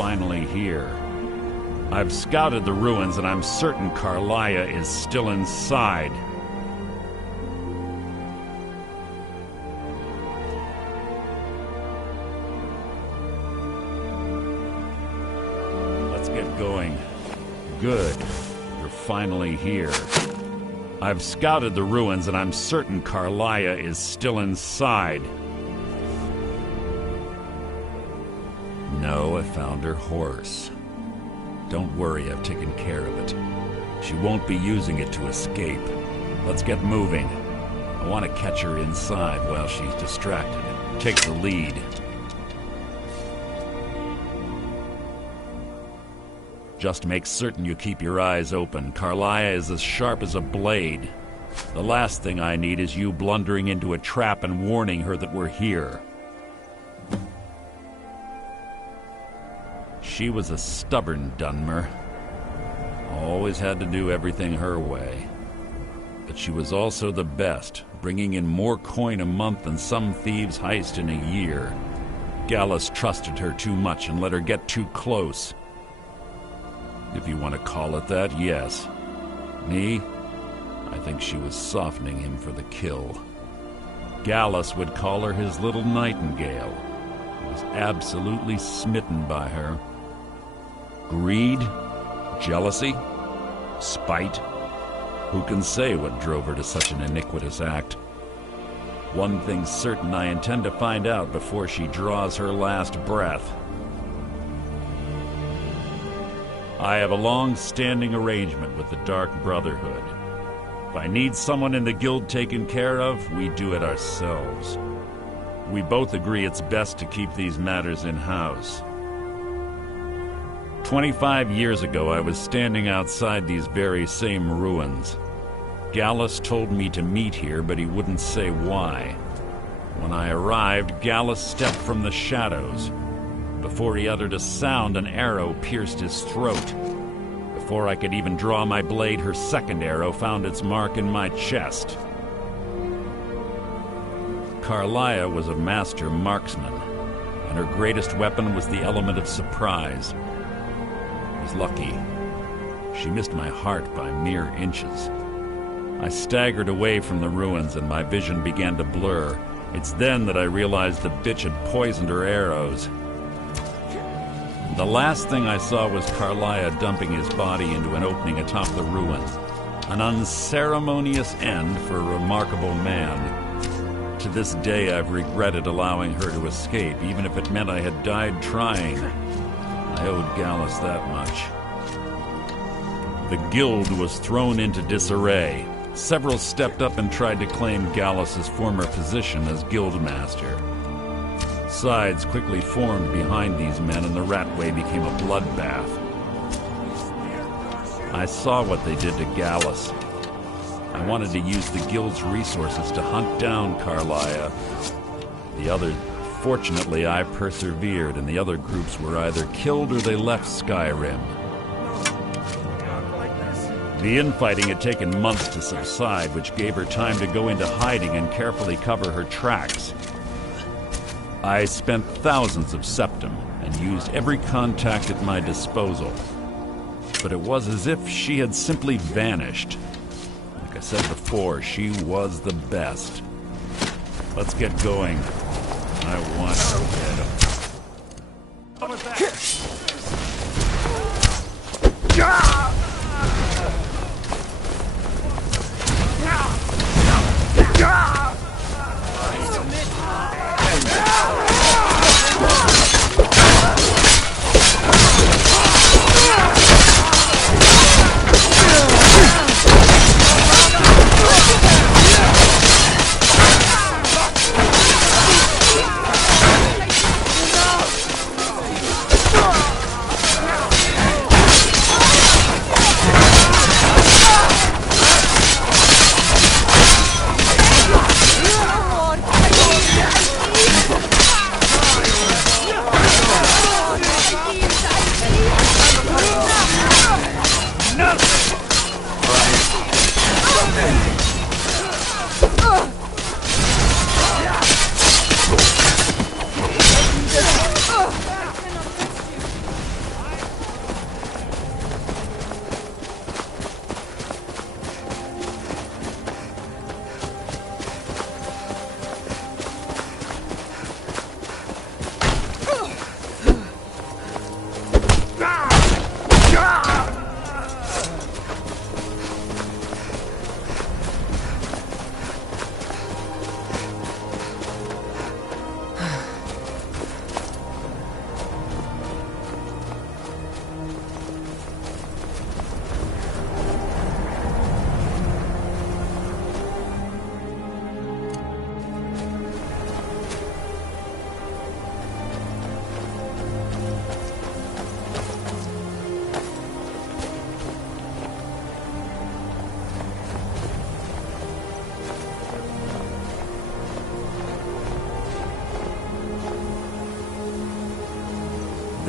finally here. I've scouted the ruins and I'm certain Carlia is still inside. Let's get going. Good. You're finally here. I've scouted the ruins and I'm certain Carlia is still inside. No, I found her horse. Don't worry, I've taken care of it. She won't be using it to escape. Let's get moving. I want to catch her inside while she's distracted. Take the lead. Just make certain you keep your eyes open. Carlia is as sharp as a blade. The last thing I need is you blundering into a trap and warning her that we're here. She was a stubborn Dunmer. Always had to do everything her way. But she was also the best, bringing in more coin a month than some thieves heist in a year. Gallus trusted her too much and let her get too close. If you want to call it that, yes. Me? I think she was softening him for the kill. Gallus would call her his little nightingale. He was absolutely smitten by her. Greed? Jealousy? Spite? Who can say what drove her to such an iniquitous act? One thing's certain, I intend to find out before she draws her last breath. I have a long-standing arrangement with the Dark Brotherhood. If I need someone in the guild taken care of, we do it ourselves. We both agree it's best to keep these matters in-house. 25 years ago, I was standing outside these very same ruins. Gallus told me to meet here, but he wouldn't say why. When I arrived, Gallus stepped from the shadows. Before he uttered a sound, an arrow pierced his throat. Before I could even draw my blade, her second arrow found its mark in my chest. Carlia was a master marksman, and her greatest weapon was the element of surprise. I was lucky. She missed my heart by mere inches. I staggered away from the ruins and my vision began to blur. It's then that I realized the bitch had poisoned her arrows. The last thing I saw was Carlia dumping his body into an opening atop the ruins. An unceremonious end for a remarkable man. To this day, I've regretted allowing her to escape, even if it meant I had died trying. I owed Gallus that much. The guild was thrown into disarray. Several stepped up and tried to claim Gallus's former position as guildmaster. Sides quickly formed behind these men, and the Ratway became a bloodbath. I saw what they did to Gallus. I wanted to use the guild's resources to hunt down Carlia. Fortunately, I persevered, and the other groups were either killed or they left Skyrim. The infighting had taken months to subside, which gave her time to go into hiding and carefully cover her tracks. I spent thousands of septum and used every contact at my disposal. But it was as if she had simply vanished. Like I said before, she was the best. Let's get going. I want her dead. What was that?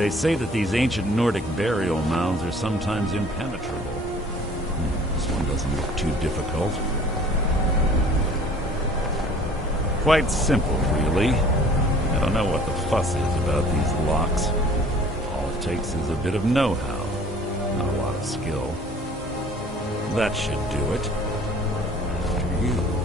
They say that these ancient Nordic burial mounds are sometimes impenetrable. This one doesn't look too difficult. Quite simple, really. I don't know what the fuss is about these locks. All it takes is a bit of know-how, not a lot of skill. That should do it. After you.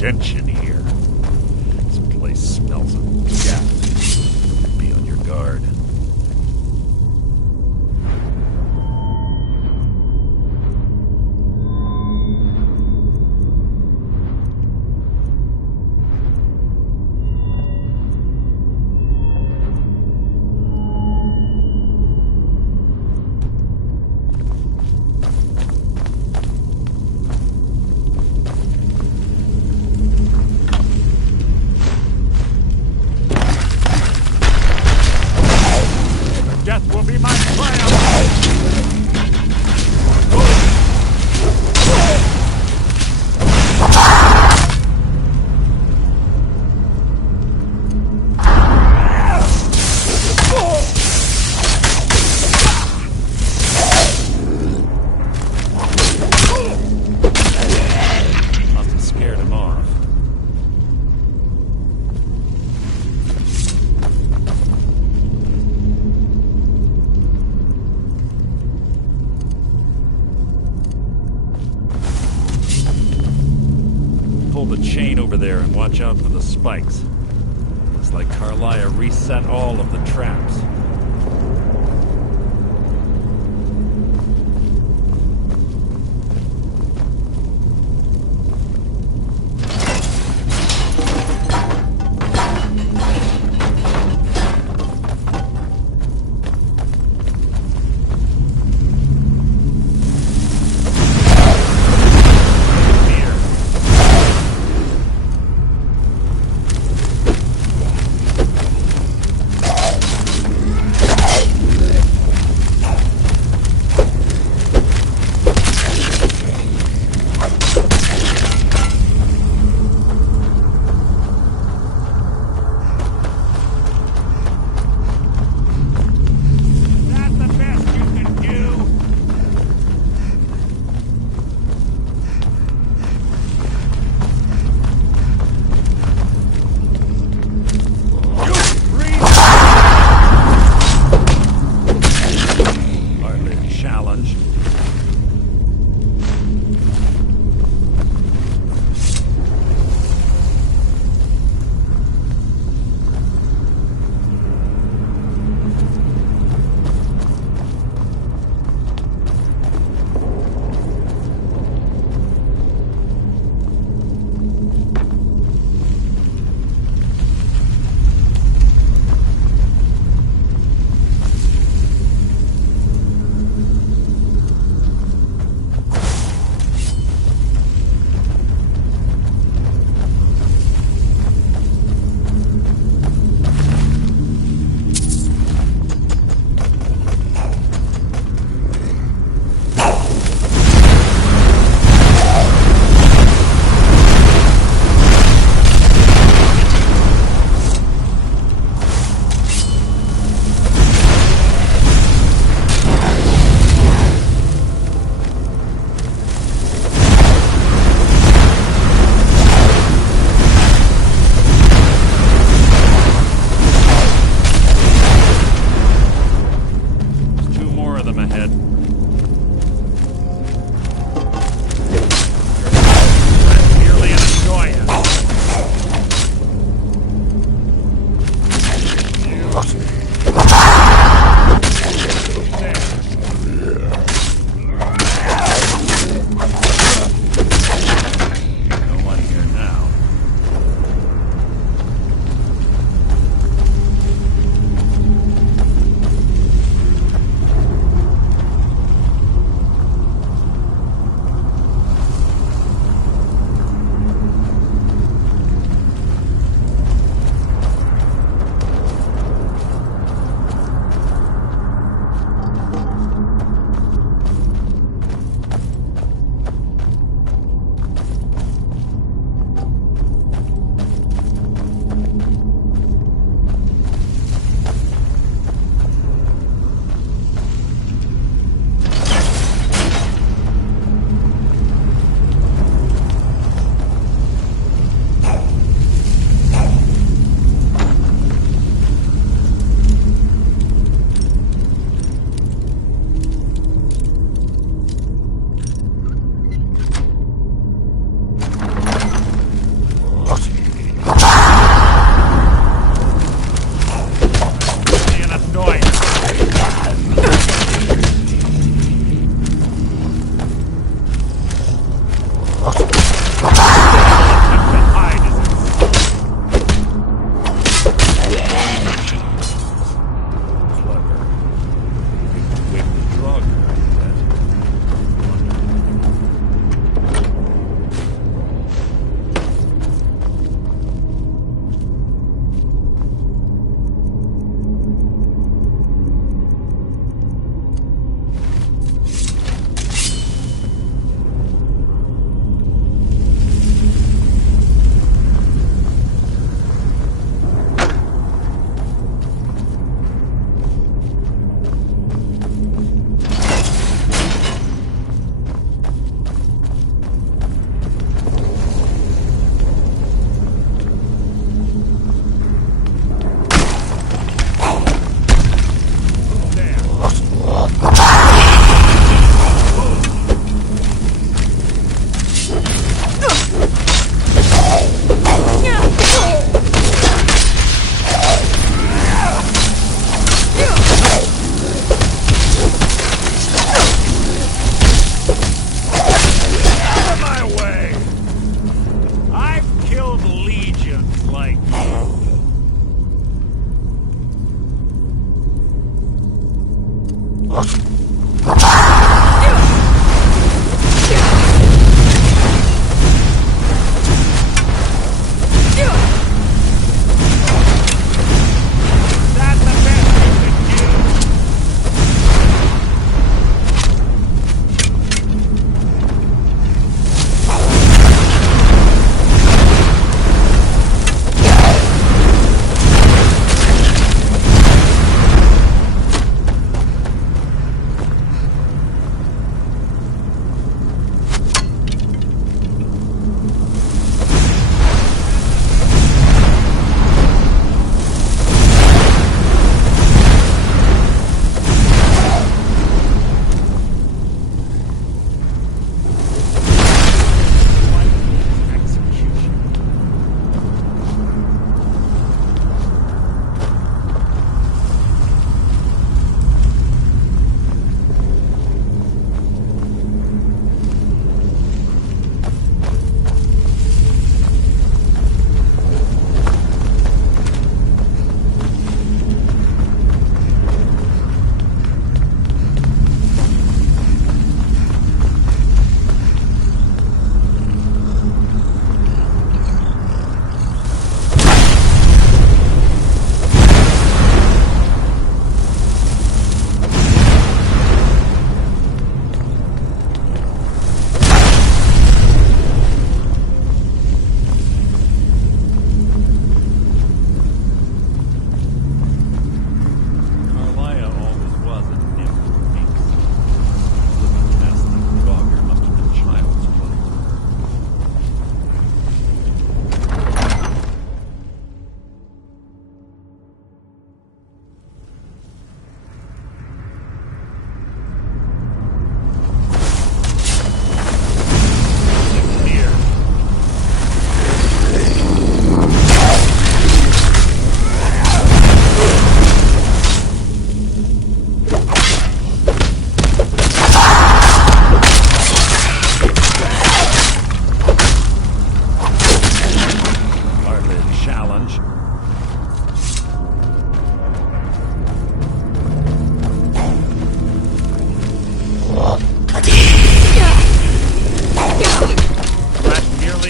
Stench in here. This place smells of death. Be on your guard. Death will be my triumph! Must have scared him off. Pull the chain over there and watch out for the spikes. Looks like Carlia reset all of the traps.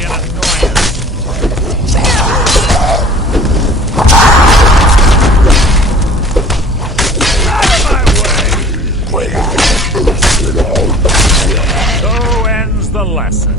simply an annoyance. So ends the lesson.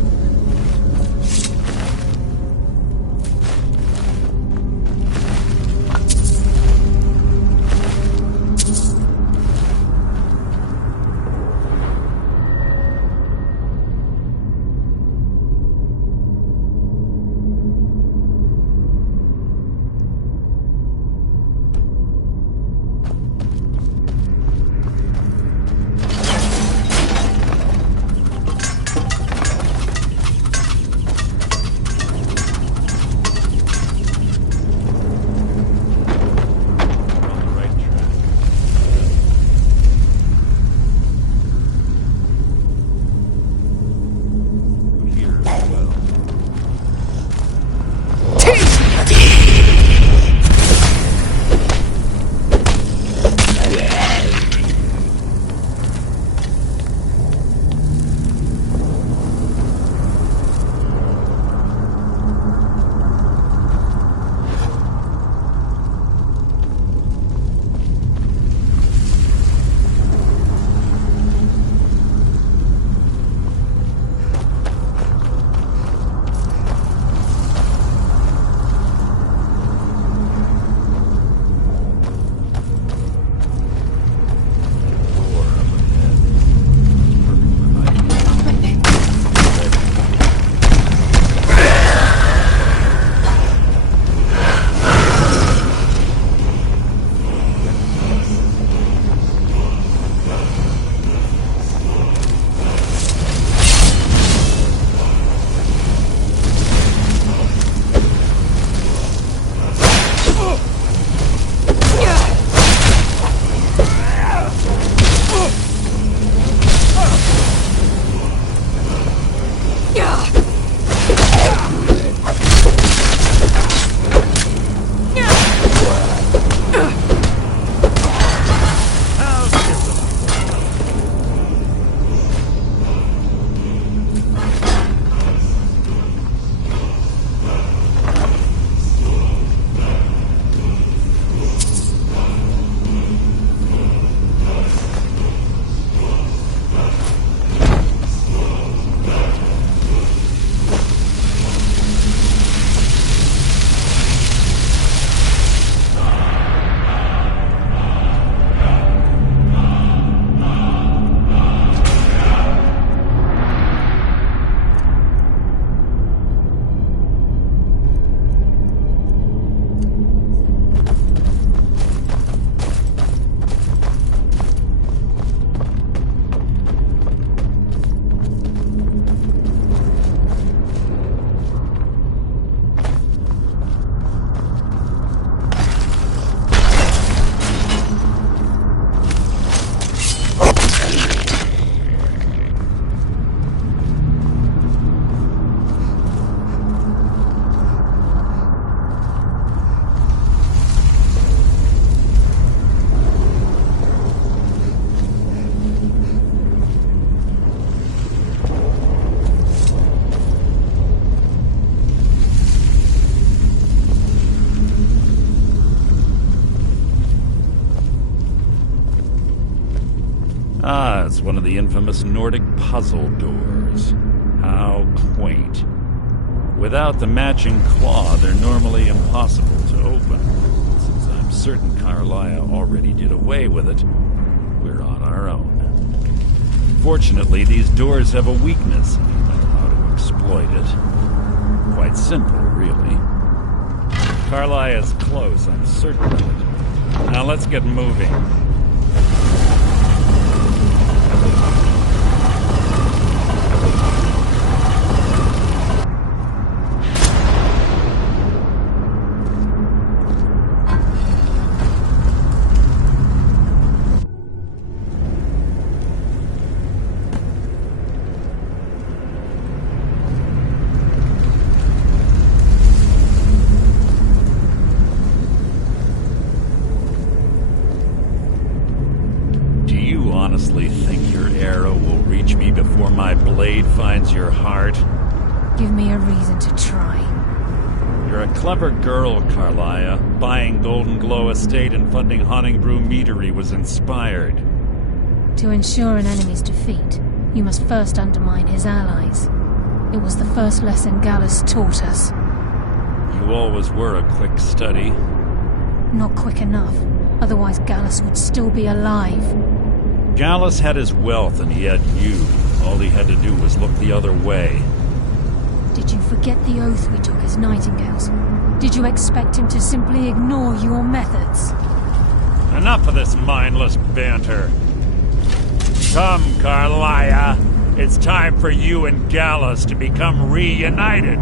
Ah, it's one of the infamous Nordic puzzle doors. How quaint. Without the matching claw, they're normally impossible to open. Since I'm certain Carlia already did away with it, we're on our own. Fortunately, these doors have a weakness, if you know how to exploit it. Quite simple, really. Carlia is close, I'm certain of it. Now let's get moving. Give me a reason to try. You're a clever girl, Carlia. Buying Golden Glow Estate and funding Honningbrew Meadery was inspired. To ensure an enemy's defeat, you must first undermine his allies. It was the first lesson Gallus taught us. You always were a quick study. Not quick enough. Otherwise Gallus would still be alive. Gallus had his wealth and he had you. All he had to do was look the other way. Did you forget the oath we took as Nightingales? Did you expect him to simply ignore your methods? Enough of this mindless banter. Come, Carlia. It's time for you and Gallus to become reunited.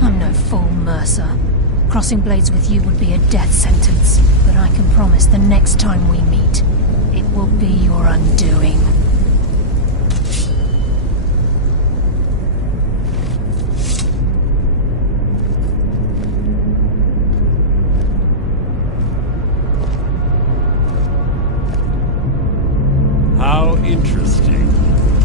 I'm no fool, Mercer. Crossing blades with you would be a death sentence, but I can promise the next time we meet, it will be your undoing. How interesting.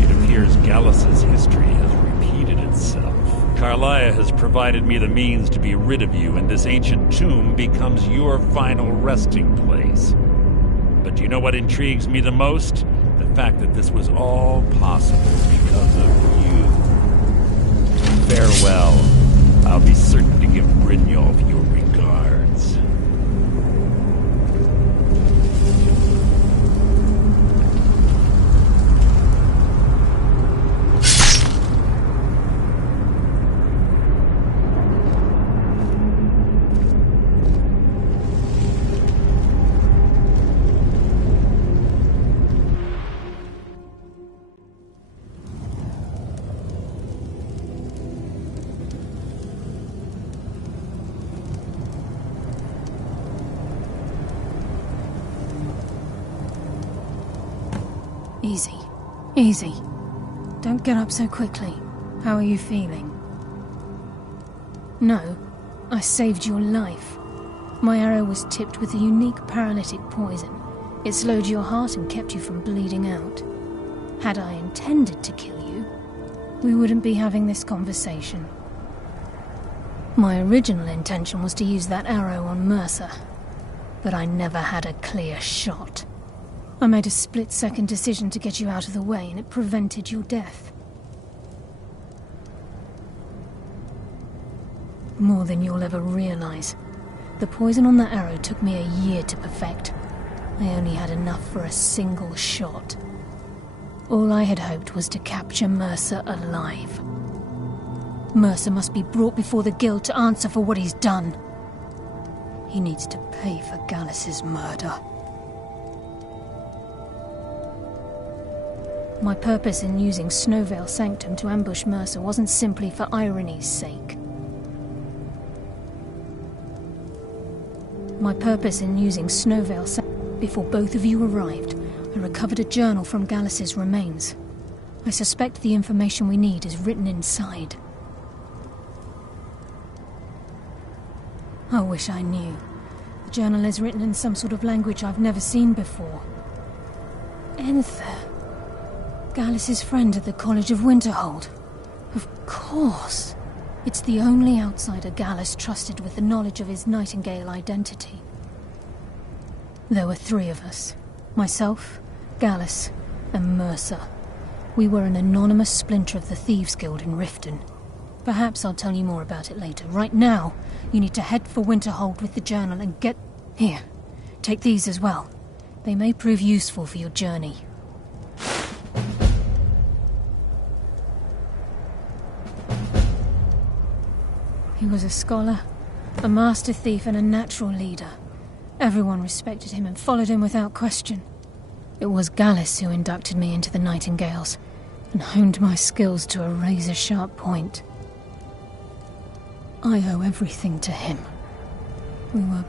It appears Gallus's history has repeated itself. Carlia has provided me the means to be rid of you, and this ancient tomb becomes your final resting place. But do you know what intrigues me the most? The fact that this was all possible because of you. Farewell. I'll be certain to give Brynjolf your regards. Easy. Easy. Don't get up so quickly. How are you feeling? No, I saved your life. My arrow was tipped with a unique paralytic poison. It slowed your heart and kept you from bleeding out. Had I intended to kill you, we wouldn't be having this conversation. My original intention was to use that arrow on Mercer, but I never had a clear shot. I made a split-second decision to get you out of the way, and it prevented your death. More than you'll ever realize. The poison on that arrow took me a year to perfect. I only had enough for a single shot. All I had hoped was to capture Mercer alive. Mercer must be brought before the Guild to answer for what he's done. He needs to pay for Gallus's murder. My purpose in using Snowvale Sanctum to ambush Mercer wasn't simply for irony's sake. My purpose in using Snowvale Sanctum... Before both of you arrived, I recovered a journal from Gallus's remains. I suspect the information we need is written inside. I wish I knew. The journal is written in some sort of language I've never seen before. Enther. Gallus's friend at the College of Winterhold. Of course. It's the only outsider Gallus trusted with the knowledge of his Nightingale identity. There were 3 of us. Myself, Gallus, and Mercer. We were an anonymous splinter of the Thieves' Guild in Riften. Perhaps I'll tell you more about it later. Right now, you need to head for Winterhold with the journal and get... Here, take these as well. They may prove useful for your journey. He was a scholar, a master thief, and a natural leader. Everyone respected him and followed him without question. It was Gallus who inducted me into the Nightingales and honed my skills to a razor-sharp point. I owe everything to him. We were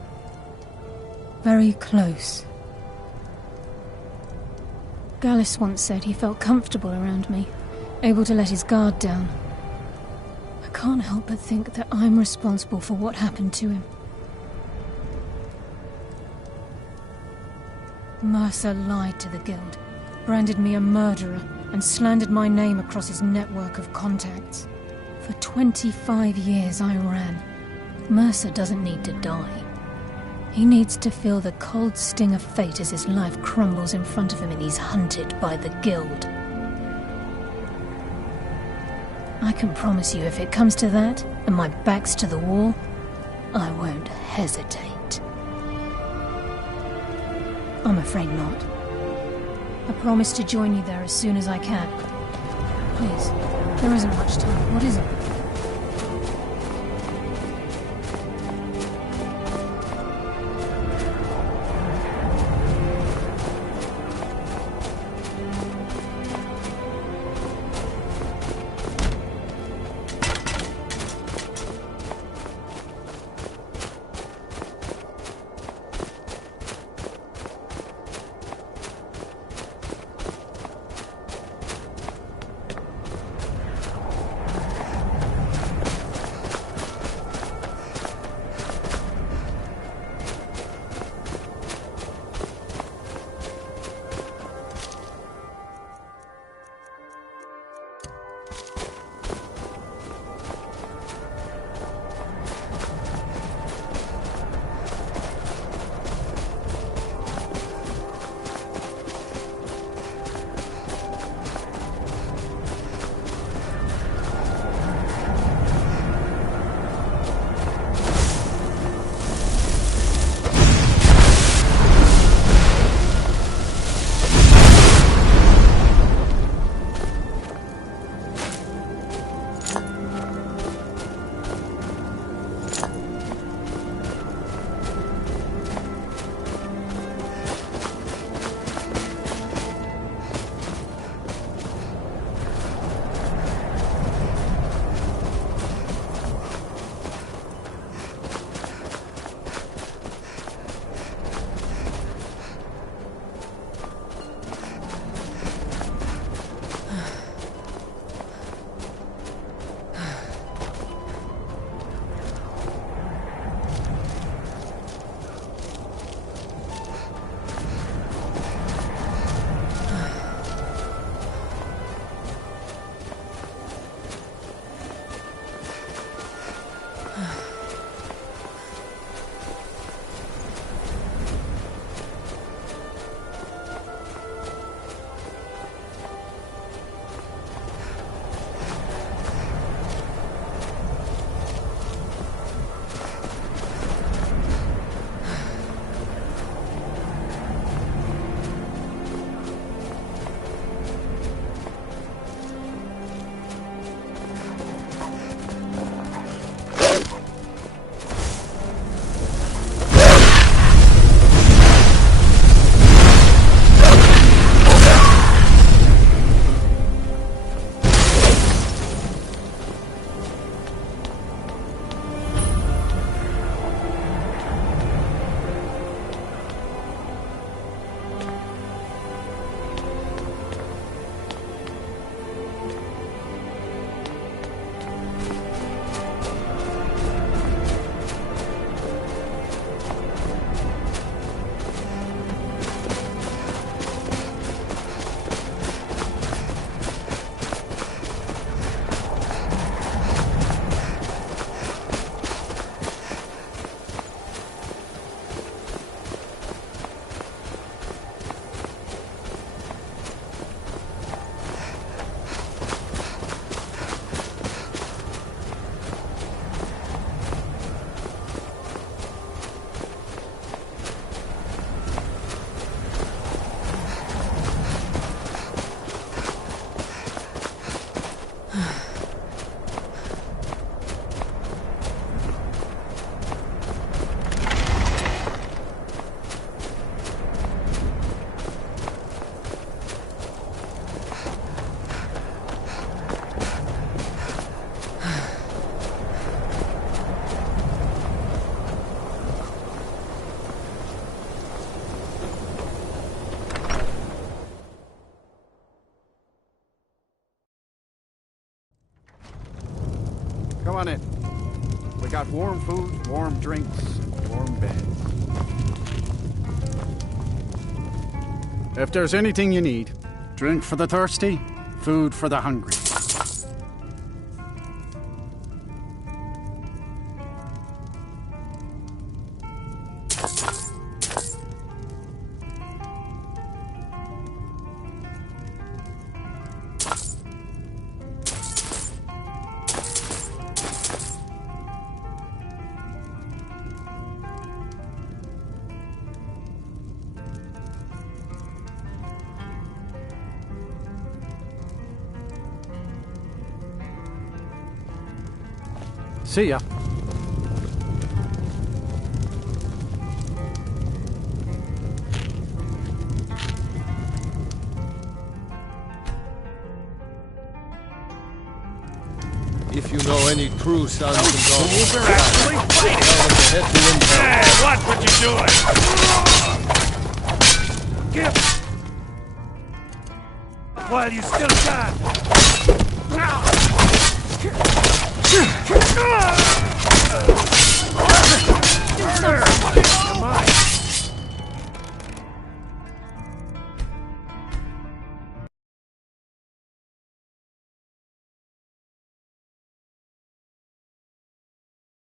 very close. Gallus once said he felt comfortable around me, able to let his guard down. I can't help but think that I'm responsible for what happened to him. Mercer lied to the Guild. branded me a murderer and slandered my name across his network of contacts. For 25 years I ran. Mercer doesn't need to die. He needs to feel the cold sting of fate as his life crumbles in front of him and he's hunted by the Guild. I can promise you, if it comes to that, and my back's to the wall, I won't hesitate. I'm afraid not. I promise to join you there as soon as I can. Please, there isn't much time. What is it? Come on in. We got warm food, warm drinks, warm beds. If there's anything you need, Drink for the thirsty, food for the hungry. See ya. If you know any true sons and daughters, They're actually fighting! head to Intel. Hey, watch what you're doing! Give! While you still can! Come on!